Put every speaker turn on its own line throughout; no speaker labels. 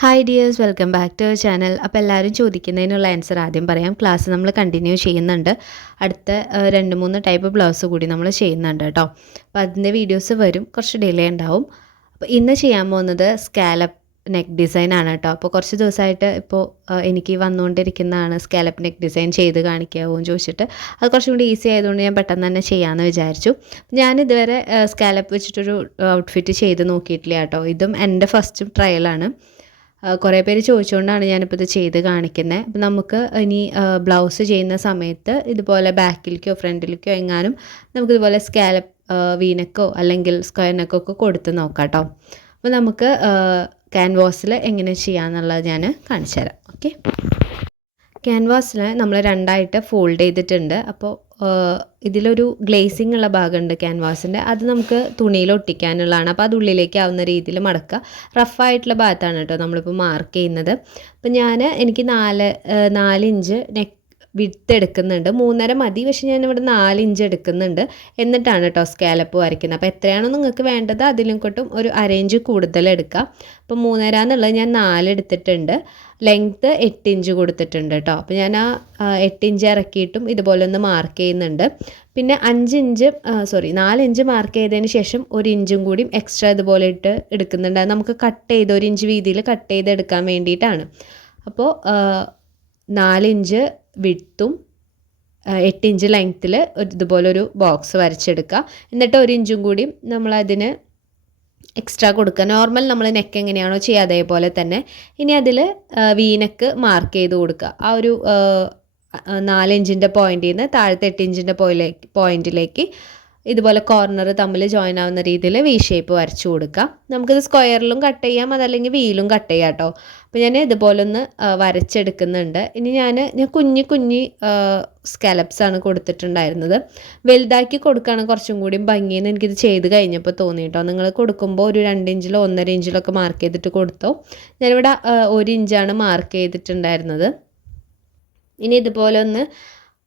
Hi dears welcome back to channel അപ്പോൾ എല്ലാവരും ചോദിക്കുന്നതിനുള്ള answer ആദ്യം പറയാം. ക്ലാസ് നമ്മൾ കണ്ടിന്യൂ ചെയ്യുന്നുണ്ട്. അടുത്ത രണ്ട് മൂന്ന് ടൈപ്പ് ബ്ലൗസ് കൂടി നമ്മൾ ചെയ്യുന്നുണ്ട് കേട്ടോ. അപ്പോൾ അതിന്റെ വീഡിയോസ് വരും. കുറച്ച് ഡിലേ ഉണ്ടാവും. അപ്പോൾ ഇന്ന് ചെയ്യാൻ പോകുന്നത് സ്കാലപ്പ് നെക്ക് ഡിസൈൻ ആണ് കേട്ടോ. അപ്പോൾ കുറച്ച് ദിവസമായിട്ട് ഇപ്പോൾ എനിക്ക് വന്നുകൊണ്ടിരിക്കുന്നതാണ് സ്കാലപ്പ് നെക്ക് ഡിസൈൻ ചെയ്ത് കാണിക്കാമോ എന്ന് ചോദിച്ചിട്ട്. അത് കുറച്ചും കൂടി ഈസി ആയതുകൊണ്ട് ഞാൻ പെട്ടെന്ന് തന്നെ ചെയ്യാമെന്ന് വിചാരിച്ചു. ഞാൻ ഇതുവരെ സ്കാലപ്പ് വെച്ചിട്ടൊരു ഔട്ട്ഫിറ്റ് ചെയ്ത് നോക്കിയിട്ടില്ല കേട്ടോ. ഇതും എന്റെ ഫസ്റ്റ് ട്രയലാണ് കുറേ പേര് ചോദിച്ചുകൊണ്ടാണ് ഞാനിപ്പോൾ ഇത് ചെയ്ത് കാണിക്കുന്നത് അപ്പം നമുക്ക് ഇനി ബ്ലൗസ് ചെയ്യുന്ന സമയത്ത് ഇതുപോലെ ബാക്കിലേക്കോ ഫ്രണ്ടിലേക്കോ എങ്ങാനും നമുക്കിതുപോലെ സ്കാലപ്പ് വീനക്കോ അല്ലെങ്കിൽ സ്ക്വയറിനൊക്കെ നെക്കോ ഒക്കെ കൊടുത്ത് നോക്കാം കേട്ടോ. അപ്പോൾ നമുക്ക് ക്യാൻവാസിൽ എങ്ങനെ ചെയ്യാമെന്നുള്ളത് ഞാൻ കാണിച്ചു തരാം ഓക്കെ? ക്യാൻവാസിൽ നമ്മൾ രണ്ടായിട്ട് ഫോൾഡ് ചെയ്തിട്ടുണ്ട്. അപ്പോൾ ഇതിലൊരു ഗ്ലേസിംഗ് ഉള്ള ഭാഗമുണ്ട് ക്യാൻവാസിന്റെ. അത് നമുക്ക് തുണിയിൽ ഒട്ടിക്കാനുള്ളതാണ്. അപ്പോൾ അത് ഉള്ളിലേക്ക് ആവുന്ന രീതിയിൽ മടക്കുക. റഫായിട്ടുള്ള ഭാഗത്താണ് കേട്ടോ നമ്മളിപ്പോൾ മാർക്ക് ചെയ്യുന്നത്. അപ്പോൾ ഞാൻ എനിക്ക് നാല് നാല് ഇഞ്ച് നെക്ക് വിട്ട് എടുക്കുന്നുണ്ട് മൂന്നര മതി പക്ഷെ ഇവിടെ നാല് ഇഞ്ച് എടുക്കുന്നുണ്ട്. എന്നിട്ടാണ് കേട്ടോ സ്കാലപ്പ് വരയ്ക്കുന്നത്. അപ്പോൾ എത്രയാണോ നിങ്ങൾക്ക് വേണ്ടത് അതിലും കൊട്ടും ഒരു അരയിഞ്ച് കൂടുതൽ എടുക്കാം. അപ്പോൾ മൂന്നര എന്നുള്ളത് ഞാൻ നാല് എടുത്തിട്ടുണ്ട്. ലെങ്ത്ത് എട്ട് ഇഞ്ച് കൊടുത്തിട്ടുണ്ട് കേട്ടോ അപ്പോൾ ഞാൻ ആ എട്ട് ഇഞ്ച് ഇറക്കിയിട്ടും ഇതുപോലെ ഒന്ന് മാർക്ക് ചെയ്യുന്നുണ്ട്. പിന്നെ അഞ്ച് ഇഞ്ച് സോറി നാല് ഇഞ്ച് മാർക്ക് ചെയ്തതിന് ശേഷം ഒരു ഇഞ്ചും കൂടി എക്സ്ട്രാ ഇതുപോലെ ഇട്ട് എടുക്കുന്നുണ്ട്. നമുക്ക് കട്ട് ചെയ്ത് ഒരു ഇഞ്ച് വീതിയിൽ കട്ട് ചെയ്ത് എടുക്കാൻ വേണ്ടിയിട്ടാണ് അപ്പോൾ നാല് വിട്ടും എട്ട് ഇഞ്ച് ലെങ്ത്തിൽ ഇതുപോലൊരു ബോക്സ് വരച്ചെടുക്കുക എന്നിട്ട് ഒരു ഇഞ്ചും കൂടി നമ്മളതിന് എക്സ്ട്രാ കൊടുക്കുക നോർമൽ നമ്മൾ നെക്ക് എങ്ങനെയാണോ ചെയ്യുക അതേപോലെ തന്നെ. ഇനി അതിൽ വീനക്ക് മാർക്ക് ചെയ്ത് കൊടുക്കുക ആ ഒരു പോയിന്റിൽ നാല് പോയിന്റിൽ നിന്ന് താഴത്തെ എട്ട് ഇഞ്ചിന്റെ പോയിലേക്ക് പോയിന്റിലേക്ക് ഇതുപോലെ കോർണർ തമ്മിൽ ജോയിൻ ആവുന്ന രീതിയിൽ വി ഷേപ്പ് വരച്ചു കൊടുക്കാം. നമുക്കിത് സ്ക്വയറിലും കട്ട് ചെയ്യാം അതല്ലെങ്കിൽ വീലും കട്ട് ചെയ്യാം കേട്ടോ അപ്പോൾ ഞാൻ ഇതുപോലെ ഒന്ന് വരച്ചെടുക്കുന്നുണ്ട്. ഇനി ഞാൻ ഞാൻ കുഞ്ഞി കുഞ്ഞി സ്കാലപ്സ് ആണ് കൊടുത്തിട്ടുണ്ടായിരുന്നത്. വലുതാക്കി കൊടുക്കുകയാണ് കുറച്ചും കൂടി ഭംഗിയെന്ന് എനിക്കിത് ചെയ്ത് കഴിഞ്ഞപ്പോൾ തോന്നി കേട്ടോ നിങ്ങൾ കൊടുക്കുമ്പോൾ ഒരു രണ്ട് ഇഞ്ചിലോ ഒന്നര ഇഞ്ചിലോ ഒക്കെ മാർക്ക് ചെയ്തിട്ട് കൊടുത്തോ. ഞാനിവിടെ ഒരു ഇഞ്ചാണ് മാർക്ക് ചെയ്തിട്ടുണ്ടായിരുന്നത്. ഇനി ഇതുപോലെ ഒന്ന്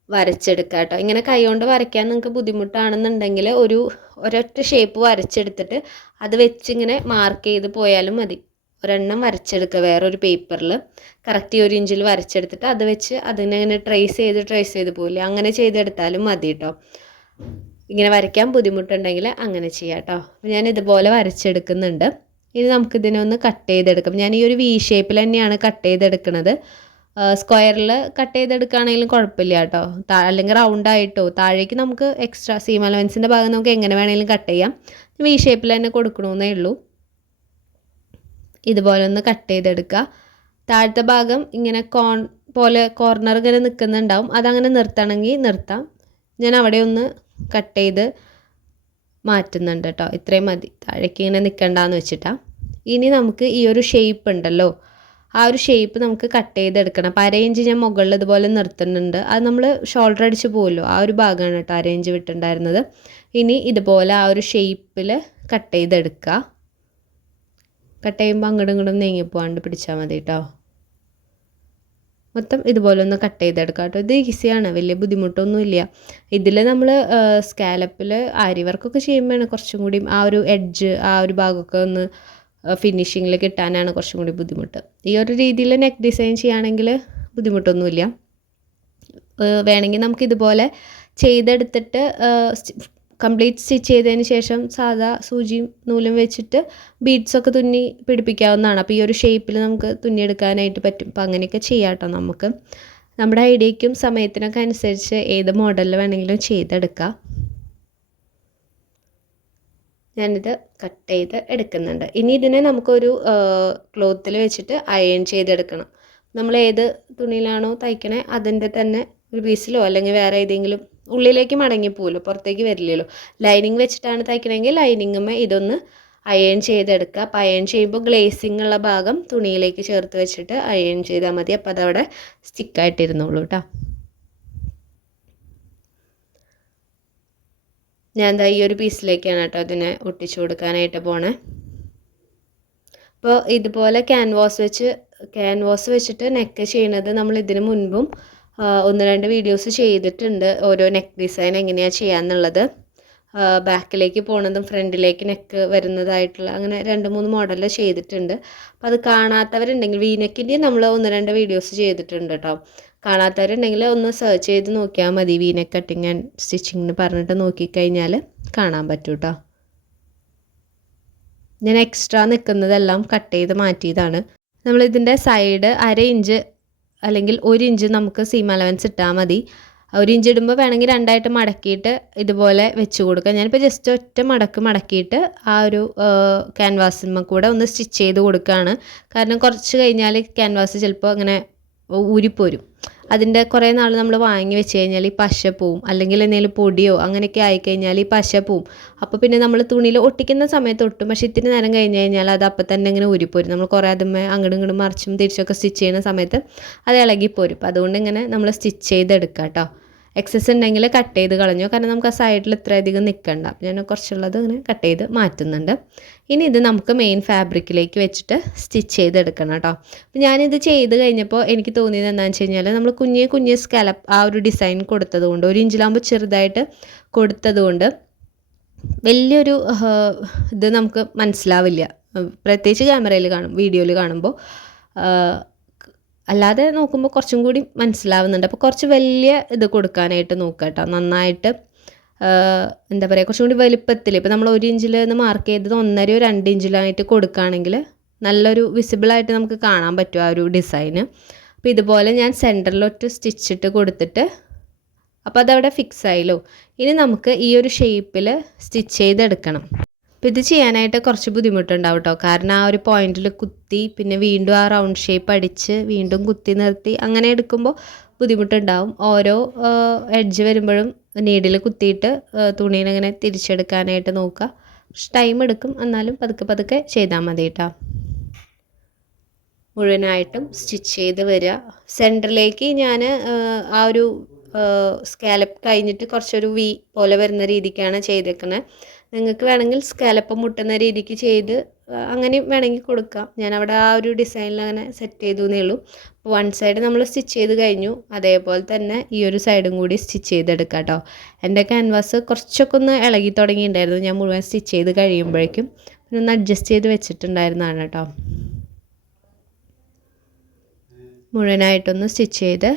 വരച്ചെടുക്കുക കേട്ടോ. ഇങ്ങനെ കൈകൊണ്ട് വരയ്ക്കാൻ നിങ്ങൾക്ക് ബുദ്ധിമുട്ടാണെന്നുണ്ടെങ്കിൽ ഒരു ഒരൊറ്റ ഷേപ്പ് വരച്ചെടുത്തിട്ട് അത് വെച്ചിങ്ങനെ മാർക്ക് ചെയ്ത് പോയാലും മതി. ഒരെണ്ണം വരച്ചെടുക്കുക വേറൊരു പേപ്പറിൽ കറക്റ്റ് ഒരു ഇഞ്ചിൽ വരച്ചെടുത്തിട്ട് അത് വെച്ച് അതിനെങ്ങനെ ട്രേസ് ചെയ്ത് ട്രേസ് ചെയ്ത് പോയില്ലേ അങ്ങനെ ചെയ്തെടുത്താലും മതി കേട്ടോ. ഇങ്ങനെ വരയ്ക്കാൻ ബുദ്ധിമുട്ടുണ്ടെങ്കിൽ അങ്ങനെ ചെയ്യാം കേട്ടോ. ഞാൻ ഇതുപോലെ വരച്ചെടുക്കുന്നുണ്ട്. ഇനി നമുക്കിതിനെ ഒന്ന് കട്ട് ചെയ്തെടുക്കാം. ഞാൻ ഈ ഒരു വി ഷേപ്പിൽ തന്നെയാണ് കട്ട് ചെയ്തെടുക്കുന്നത് സ്ക്വയറിൽ കട്ട് ചെയ്തെടുക്കുകയാണെങ്കിലും കുഴപ്പമില്ല കേട്ടോ. അല്ലെങ്കിൽ റൗണ്ട് ആയിട്ടോ. താഴേക്ക് നമുക്ക് എക്സ്ട്രാ സീം അലവൻസിന്റെ ഭാഗം നമുക്ക് എങ്ങനെ വേണമെങ്കിലും കട്ട് ചെയ്യാം. വി ഷേപ്പിൽ തന്നെ കൊടുക്കണമെന്നേ ഉള്ളൂ. ഇതുപോലെ ഒന്ന് കട്ട് ചെയ്തെടുക്കുക. താഴത്തെ ഭാഗം ഇങ്ങനെ കോൺ പോലെ കോർണർ ഇങ്ങനെ നിൽക്കുന്നുണ്ടാവും. അതങ്ങനെ നിർത്തണമെങ്കിൽ നിർത്താം. ഞാൻ അവിടെ ഒന്ന് കട്ട് ചെയ്ത് മാറ്റുന്നുണ്ട് കേട്ടോ. ഇത്രയും മതി. താഴേക്ക് ഇങ്ങനെ നിൽക്കണ്ടെന്ന് വെച്ചിട്ടാണ് ഇനി നമുക്ക് ഈ ഒരു ഷേപ്പ് ഉണ്ടല്ലോ. ആ ഒരു ഷേപ്പ് നമുക്ക് കട്ട് ചെയ്തെടുക്കണം. അപ്പോൾ അരയിഞ്ച് ഞാൻ മുകളിൽ ഇതുപോലെ നിർത്തുന്നുണ്ട്. അത് നമ്മൾ ഷോൾഡർ അടിച്ച് പോകുമല്ലോ ആ ഒരു ഭാഗമാണ് കേട്ടോ അരയിഞ്ച് വിട്ടുണ്ടായിരുന്നത്. ഇനി ഇതുപോലെ ആ ഒരു ഷേപ്പിൽ കട്ട് ചെയ്തെടുക്കുക. കട്ട് ചെയ്യുമ്പോൾ അങ്ങോട്ടും ഇങ്ങോട്ടും നീങ്ങി പോകാണ്ട് പിടിച്ചാൽ മതി കേട്ടോ മൊത്തം ഇതുപോലെ ഒന്ന് കട്ട് ചെയ്തെടുക്കാം കേട്ടോ ഇത് ഈസിയാണ് വലിയ ബുദ്ധിമുട്ടൊന്നുമില്ല ഇതിൽ നമ്മൾ സ്കാലപ്പിൽ ആരി വർക്കൊക്കെ ചെയ്യുമ്പോഴാണ് കുറച്ചും കൂടി ആ ഒരു എഡ്ജ് ആ ഒരു ഭാഗമൊക്കെ ഒന്ന് ഫിനിഷിങ്ങിൽ കിട്ടാനാണ് കുറച്ചും കൂടി ബുദ്ധിമുട്ട്. ഈ ഒരു രീതിയിൽ നെക്ക് ഡിസൈൻ ചെയ്യുകയാണെങ്കിൽ ബുദ്ധിമുട്ടൊന്നുമില്ല. വേണമെങ്കിൽ നമുക്ക് ഇതുപോലെ ചെയ്തെടുത്തിട്ട് കംപ്ലീറ്റ് സ്റ്റിച്ച് ചെയ്തതിന് ശേഷം സാധാ സൂചിയും നൂലും വെച്ചിട്ട് ബീഡ്സൊക്കെ തുന്നി പിടിപ്പിക്കാവുന്നതാണ്. അപ്പോൾ ഈ ഒരു ഷേപ്പിൽ നമുക്ക് തുന്നിയെടുക്കാനായിട്ട് പറ്റും. അപ്പോൾ അങ്ങനെയൊക്കെ ചെയ്യാട്ടോ നമുക്ക്. നമ്മുടെ ഐഡിയയ്ക്കും സമയത്തിനൊക്കെ അനുസരിച്ച് ഏത് മോഡലിൽ വേണമെങ്കിലും ചെയ്തെടുക്കാം. ഞാനിത് കട്ട് ചെയ്ത് എടുക്കുന്നുണ്ട്. ഇനി ഇതിനെ നമുക്കൊരു ക്ലോത്തിൽ വെച്ചിട്ട് അയൺ ചെയ്തെടുക്കണം. നമ്മൾ ഏത് തുണിയിലാണോ തയ്ക്കണേ അതിന്റെ തന്നെ ഒരു പീസിലോ അല്ലെങ്കിൽ വേറെ ഏതെങ്കിലും ഉള്ളിലേക്ക് മടങ്ങിപ്പോലോ പുറത്തേക്ക് വരില്ലല്ലോ. ലൈനിങ് വെച്ചിട്ടാണ് തയ്ക്കണമെങ്കിൽ ലൈനിങ്ങുമേ ഇതൊന്ന് അയൺ ചെയ്തെടുക്കുക. അപ്പോൾ അയൺ ചെയ്യുമ്പോൾ ഗ്ലേസിംഗ് ഉള്ള ഭാഗം തുണിയിലേക്ക് ചേർത്ത് വെച്ചിട്ട് അയൺ ചെയ്താൽ മതി. അപ്പോൾ അതവിടെ സ്റ്റിക്കായിട്ടിരുന്നോളൂ കേട്ടോ ഞാൻ എന്താ ഈ ഒരു പീസിലേക്കാണ് കേട്ടോ അതിനെ ഒട്ടിച്ചു കൊടുക്കാനായിട്ട് പോണേ. അപ്പോൾ ഇതുപോലെ ക്യാൻവാസ് വെച്ച് ക്യാൻവാസ് വെച്ചിട്ട് നെക്ക് ചെയ്യണത് നമ്മൾ ഇതിനു മുൻപും ഒന്ന് രണ്ട് വീഡിയോസ് ചെയ്തിട്ടുണ്ട് ഓരോ നെക്ക് ഡിസൈൻ എങ്ങനെയാണ് ചെയ്യാന്നുള്ളത്. ബാക്കിലേക്ക് പോണതും ഫ്രണ്ടിലേക്ക് നെക്ക് വരുന്നതായിട്ടുള്ള അങ്ങനെ രണ്ട് മൂന്ന് മോഡലിൽ ചെയ്തിട്ടുണ്ട്. അപ്പോൾ അത് കാണാത്തവരുണ്ടെങ്കിൽ വീനക്കിന്റെയും നമ്മൾ ഒന്ന് രണ്ട് വീഡിയോസ് ചെയ്തിട്ടുണ്ട് കേട്ടോ. കാണാത്തവരുണ്ടെങ്കിൽ ഒന്ന് സെർച്ച് ചെയ്ത് നോക്കിയാൽ മതി വീന കട്ടിങ് ആൻഡ് സ്റ്റിച്ചിങ് എന്ന് പറഞ്ഞിട്ട് നോക്കിക്കഴിഞ്ഞാൽ കാണാൻ പറ്റും കേട്ടോ ഞാൻ എക്സ്ട്രാ നിൽക്കുന്നതെല്ലാം കട്ട് ചെയ്ത് മാറ്റിയതാണ്. നമ്മളിതിന്റെ സൈഡ് അര ഇഞ്ച് അല്ലെങ്കിൽ ഒരു ഇഞ്ച് നമുക്ക് സീം അലവൻസ് ഇട്ടാൽ മതി. ഒരു ഇഞ്ച് ഇടുമ്പോൾ വേണമെങ്കിൽ രണ്ടായിട്ട് മടക്കിയിട്ട് ഇതുപോലെ വെച്ച് കൊടുക്കുക ഞാനിപ്പോൾ ജസ്റ്റ് ഒറ്റ മടക്ക് മടക്കിയിട്ട് ആ ഒരു ക്യാൻവാസിന്മ കൂടെ ഒന്ന് സ്റ്റിച്ച് ചെയ്ത് കൊടുക്കുകയാണ് കാരണം കുറച്ച് കഴിഞ്ഞാൽ ക്യാൻവാസ് ചിലപ്പോൾ അങ്ങനെ ഊരിപ്പോരും. അതിന്റെ കുറേ നാൾ നമ്മൾ വാങ്ങി വെച്ച് കഴിഞ്ഞാൽ ഈ പശ പോവും അല്ലെങ്കിൽ എന്തെങ്കിലും പൊടിയോ അങ്ങനെയൊക്കെ ആയിക്കഴിഞ്ഞാൽ ഈ പശ പോവും അപ്പോൾ പിന്നെ നമ്മൾ തുണിയിൽ ഒട്ടിക്കുന്ന സമയത്ത് ഒട്ടും പക്ഷേ ഇത്തിരി നേരം കഴിഞ്ഞ് കഴിഞ്ഞാൽ അത് അപ്പം തന്നെ ഇങ്ങനെ ഊരിപ്പോരും. നമ്മൾ കുറേ അതുമ്മേ അങ്ങോട്ടും ഇങ്ങോട്ടും മറിച്ചും തിരിച്ചൊക്കെ സ്റ്റിച്ച് ചെയ്യുന്ന സമയത്ത് അത് ഇളകിപ്പോരും. അപ്പോൾ അതുകൊണ്ട് ഇങ്ങനെ നമ്മൾ സ്റ്റിച്ച് ചെയ്തെടുക്കുക കേട്ടോ. എക്സസ് ഉണ്ടെങ്കിൽ കട്ട് ചെയ്ത് കളഞ്ഞു. കാരണം നമുക്ക് ആ സൈഡിൽ ഇത്രയധികം നിൽക്കണ്ട. ഞാൻ കുറച്ചുള്ളത് ഇങ്ങനെ കട്ട് ചെയ്ത് മാറ്റുന്നുണ്ട്. ഇനി ഇത് നമുക്ക് മെയിൻ ഫാബ്രിക്കിലേക്ക് വെച്ചിട്ട് സ്റ്റിച്ച് ചെയ്തെടുക്കണം കേട്ടോ അപ്പോൾ ഞാനിത് ചെയ്ത് കഴിഞ്ഞപ്പോൾ എനിക്ക് തോന്നിയത് എന്താണെന്ന് വെച്ച് കഴിഞ്ഞാൽ നമ്മൾ കുഞ്ഞേ കുഞ്ഞേ സ്കലപ്പ് ആ ഒരു ഡിസൈൻ കൊടുത്തതുകൊണ്ട് ഒരു ഇഞ്ചിലാകുമ്പോൾ ചെറുതായിട്ട് കൊടുത്തതുകൊണ്ട് വലിയൊരു ഇത് നമുക്ക് മനസ്സിലാവില്ല. പ്രത്യേകിച്ച് ക്യാമറയിൽ കാണും വീഡിയോയിൽ കാണുമ്പോൾ അല്ലാതെ നോക്കുമ്പോൾ കുറച്ചും കൂടി മനസ്സിലാവുന്നുണ്ട്. അപ്പോൾ കുറച്ച് വലിയ ഇത് കൊടുക്കാനായിട്ട് നോക്കുക കേട്ടോ നന്നായിട്ട് എന്താ പറയുക കുറച്ചും കൂടി വലുപ്പത്തിൽ ഇപ്പോൾ നമ്മൾ ഒരു ഇഞ്ചിൽ നിന്ന് മാർക്ക് ചെയ്തത് ഒന്നരയോ രണ്ട് ഇഞ്ചിലായിട്ട് കൊടുക്കുകയാണെങ്കിൽ നല്ലൊരു വിസിബിളായിട്ട് നമുക്ക് കാണാൻ പറ്റും ആ ഒരു ഡിസൈന് അപ്പോൾ ഇതുപോലെ ഞാൻ സെന്ററിലൊട്ട് സ്റ്റിച്ചിട്ട് കൊടുത്തിട്ട് അപ്പോൾ അതവിടെ ഫിക്സ് ആയല്ലോ. ഇനി നമുക്ക് ഈ ഒരു ഷേപ്പിൽ സ്റ്റിച്ച് ചെയ്തെടുക്കണം. അപ്പോൾ ഇത് ചെയ്യാനായിട്ട് കുറച്ച് ബുദ്ധിമുട്ടുണ്ടാവും കേട്ടോ കാരണം ആ ഒരു പോയിന്റിൽ കുത്തി പിന്നെ വീണ്ടും ആ റൗണ്ട് ഷേപ്പ് അടിച്ച് വീണ്ടും കുത്തി നിർത്തി അങ്ങനെ എടുക്കുമ്പോൾ ബുദ്ധിമുട്ടുണ്ടാവും. ഓരോ എഡ്ജ് വരുമ്പോഴും നീഡിൽ കുത്തിയിട്ട് തുണീനങ്ങനെ തിരിച്ചെടുക്കാനായിട്ട് നോക്കുക. കുറച്ച് ടൈം എടുക്കും. എന്നാലും പതുക്കെ പതുക്കെ ചെയ്താൽ മതി കേട്ടോ മുഴുവനായിട്ടും സ്റ്റിച്ച് ചെയ്ത് വരിക. സെന്ററിലേക്ക് ഞാൻ ആ ഒരു സ്കാലപ്പ് കഴിഞ്ഞിട്ട് കുറച്ചൊരു വി പോലെ വരുന്ന രീതിക്കാണ് ചെയ്തേക്കുന്നത് നിങ്ങൾക്ക് വേണമെങ്കിൽ സ്കാലപ്പ് മുട്ടുന്ന രീതിക്ക് ചെയ്ത് അങ്ങനെ വേണമെങ്കിൽ കൊടുക്കാം. ഞാൻ അവിടെ ആ ഒരു ഡിസൈനിൽ അങ്ങനെ സെറ്റ് ചെയ്തു എന്നേ ഉള്ളൂ വൺ സൈഡ് നമ്മൾ സ്റ്റിച്ച് ചെയ്ത് കഴിഞ്ഞു. അതേപോലെ തന്നെ ഈ ഒരു സൈഡും കൂടി സ്റ്റിച്ച് ചെയ്തെടുക്കാം കേട്ടോ. എന്റെ ക്യാൻവാസ് കുറച്ചൊക്കെ ഒന്ന് ഇളകി തുടങ്ങിയിട്ടുണ്ടായിരുന്നു. ഞാൻ മുഴുവൻ സ്റ്റിച്ച് ചെയ്ത് കഴിയുമ്പോഴേക്കും പിന്നെ ഒന്ന് അഡ്ജസ്റ്റ് ചെയ്ത് വെച്ചിട്ടുണ്ടായിരുന്നതാണ് കേട്ടോ. മുഴുവനായിട്ടൊന്ന് സ്റ്റിച്ച് ചെയ്ത്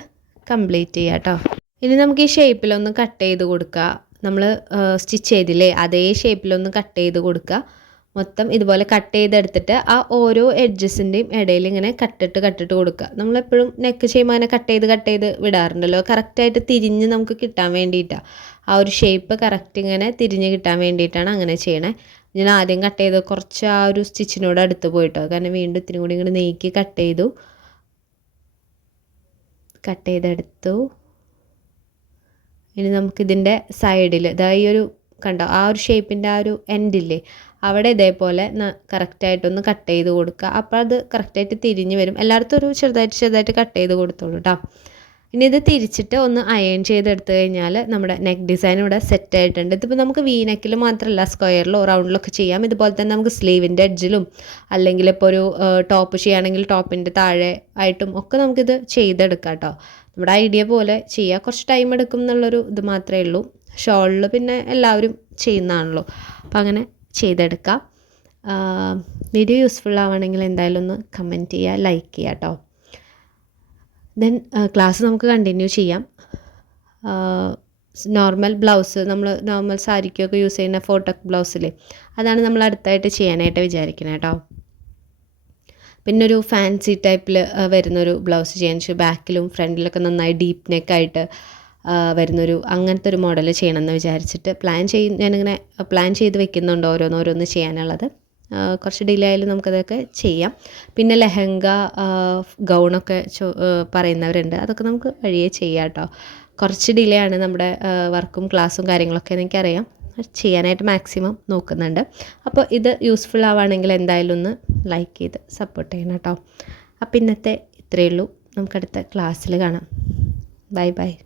കംപ്ലീറ്റ് ചെയ്യാം കേട്ടോ. ഇനി നമുക്ക് ഈ ഷേപ്പിലൊന്ന് കട്ട് ചെയ്ത് കൊടുക്കുക നമ്മൾ സ്റ്റിച്ച് ചെയ്തില്ലേ? അതേ ഷേപ്പിലൊന്ന് കട്ട് ചെയ്ത് കൊടുക്കുക മൊത്തം ഇതുപോലെ കട്ട് ചെയ്തെടുത്തിട്ട് ആ ഓരോ എഡ്ജസിന്റെയും ഇടയിൽ ഇങ്ങനെ കട്ടിട്ട് കട്ടിട്ട് കൊടുക്കുക നമ്മളെപ്പോഴും നെക്ക് ചെയ്യുമ്പോൾ അങ്ങനെ കട്ട് ചെയ്ത് കട്ട് ചെയ്ത് വിടാറുണ്ടല്ലോ. കറക്റ്റായിട്ട് തിരിഞ്ഞ് നമുക്ക് കിട്ടാൻ വേണ്ടിയിട്ടാണ് ആ ഒരു ഷേപ്പ് കറക്റ്റ് ഇങ്ങനെ തിരിഞ്ഞ് കിട്ടാൻ വേണ്ടിയിട്ടാണ് അങ്ങനെ ചെയ്യണേ. ഞാൻ ആദ്യം കട്ട് ചെയ്ത് കുറച്ച് ആ ഒരു സ്റ്റിച്ചിനോട് അടുത്ത് പോയിട്ടോ. കാരണം വീണ്ടും ഇത്തിരി കൂടി ഇങ്ങനെ നീക്കി കട്ട് ചെയ്തു. കട്ട് ചെയ്തെടുത്തു. ഇനി നമുക്കിതിന്റെ സൈഡിൽ ഇതാ ഈ ഒരു കണ്ടോ ആ ഒരു ഷേപ്പിന്റെ ആ ഒരു എൻഡില്ലേ അവിടെ ഇതേപോലെ കറക്റ്റായിട്ടൊന്ന് കട്ട് ചെയ്ത് കൊടുക്കുക. അപ്പോൾ അത് കറക്റ്റായിട്ട് തിരിഞ്ഞ് വരും. എല്ലായിടത്തും ഒരു ചെറുതായിട്ട് ചെറുതായിട്ട് കട്ട് ചെയ്ത് കൊടുത്തോളൂ കേട്ടോ ഇനി ഇത് തിരിച്ചിട്ട് ഒന്ന് അയൺ ചെയ്തെടുത്തു കഴിഞ്ഞാൽ നമ്മുടെ നെക്ക് ഡിസൈൻ ഇവിടെ സെറ്റ് ആയിട്ടുണ്ട്. ഇതിപ്പോൾ നമുക്ക് വി നെക്കിൽ മാത്രമല്ല സ്ക്വയറിലോ റൗണ്ടിലൊക്കെ ചെയ്യാം. ഇതുപോലെ തന്നെ നമുക്ക് സ്ലീവിന്റെ എഡ്ജിലും അല്ലെങ്കിൽ ഇപ്പോൾ ഒരു ടോപ്പ് ചെയ്യുകയാണെങ്കിൽ ടോപ്പിന്റെ താഴെ ആയിട്ടും ഒക്കെ നമുക്കിത് ചെയ്തെടുക്കാം കേട്ടോ നമ്മുടെ ഐഡിയ പോലെ ചെയ്യുക കുറച്ച് ടൈം എടുക്കും എന്നുള്ളൊരു ഇത് മാത്രമേ ഉള്ളൂ. ഷോളിൽ പിന്നെ എല്ലാവരും ചെയ്യുന്നതാണല്ലോ. അപ്പം അങ്ങനെ ചെയ്തെടുക്കാം. വീഡിയോ യൂസ്ഫുൾ ആവുകയാണെങ്കിൽ എന്തായാലും ഒന്ന് കമന്റ് ചെയ്യുക ലൈക്ക് ചെയ്യുക കേട്ടോ ദെൻ ക്ലാസ് നമുക്ക് കണ്ടിന്യൂ ചെയ്യാം. നോർമൽ ബ്ലൗസ് നമ്മൾ നോർമൽ സാരിക്കൊക്കെ യൂസ് ചെയ്യുന്ന ഫോട്ടോക്ക് ബ്ലൗസിൽ അതാണ് നമ്മൾ അടുത്തായിട്ട് ചെയ്യാനായിട്ട് വിചാരിക്കുന്നത് കേട്ടോ പിന്നെ ഒരു ഫാൻസി ടൈപ്പിൽ വരുന്നൊരു ബ്ലൗസ് ചെയ്യാൻ വെച്ചാൽ ബാക്കിലും ഫ്രണ്ടിലൊക്കെ നന്നായി ഡീപ്പ് നെക്കായിട്ട് വരുന്നൊരു അങ്ങനത്തെ ഒരു മോഡൽ ചെയ്യണമെന്ന് വിചാരിച്ചിട്ട് പ്ലാൻ ചെയ്ത് ഞാനിങ്ങനെ പ്ലാൻ ചെയ്ത് വെക്കുന്നുണ്ട് ഓരോന്നോരോന്ന് ചെയ്യാനുള്ളത്. കുറച്ച് ഡിലേ ആയാലും നമുക്കതൊക്കെ ചെയ്യാം. പിന്നെ ലെഹങ്ക ഗൗണൊക്കെ പറയുന്നവരുണ്ട്. അതൊക്കെ നമുക്ക് വഴിയേ ചെയ്യാം കേട്ടോ കുറച്ച് ഡിലേ ആണ് നമ്മുടെ വർക്കും ക്ലാസ്സും കാര്യങ്ങളൊക്കെ എനിക്കറിയാം. ചെയ്യാനായിട്ട് മാക്സിമം നോക്കുന്നുണ്ട്. അപ്പോൾ ഇത് യൂസ്ഫുൾ ആവുകയാണെങ്കിൽ എന്തായാലും ഒന്ന് ലൈക്ക് ചെയ്ത് സപ്പോർട്ട് ചെയ്യണം കേട്ടോ. അപ്പോൾ ഇന്നത്തെ ഇത്രയേ ഉള്ളൂ. നമുക്കടുത്ത ക്ലാസ്സിൽ കാണാം. Bye bye